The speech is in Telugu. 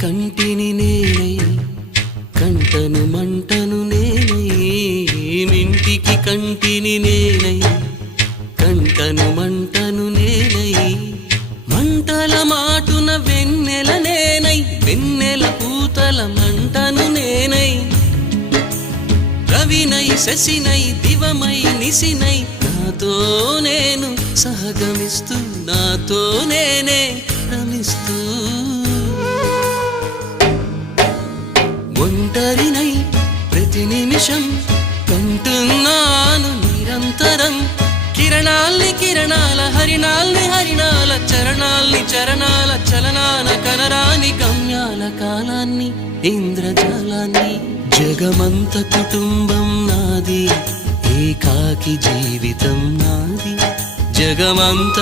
కంటిని నేనై కంటను మంటను నేనై మింటికి కంటిని నేనై కంటను మంటను నేనై మంటల మాటున వెన్నెల నేనై వెన్నెల పూతల మంటను నేనై రవినై శశినై దివమై నిశినై నాతో నేను సహగమిస్తూ నాతో నేనే రమిస్తూ ఒంటరినై ప్రతి నిమిషం కంటున్నాను నిరంతరం కిరణాల్ని కిరణాల హరిణాల్ని హరిణాల చరణాల్ని చరణాల చలనాన కనరాని గమ్యాల కాలాన్ని ఇంద్రజాలాన్ని జగమంత కుటుంబం నాది ఏకాకి జీవితం నాది జగమంత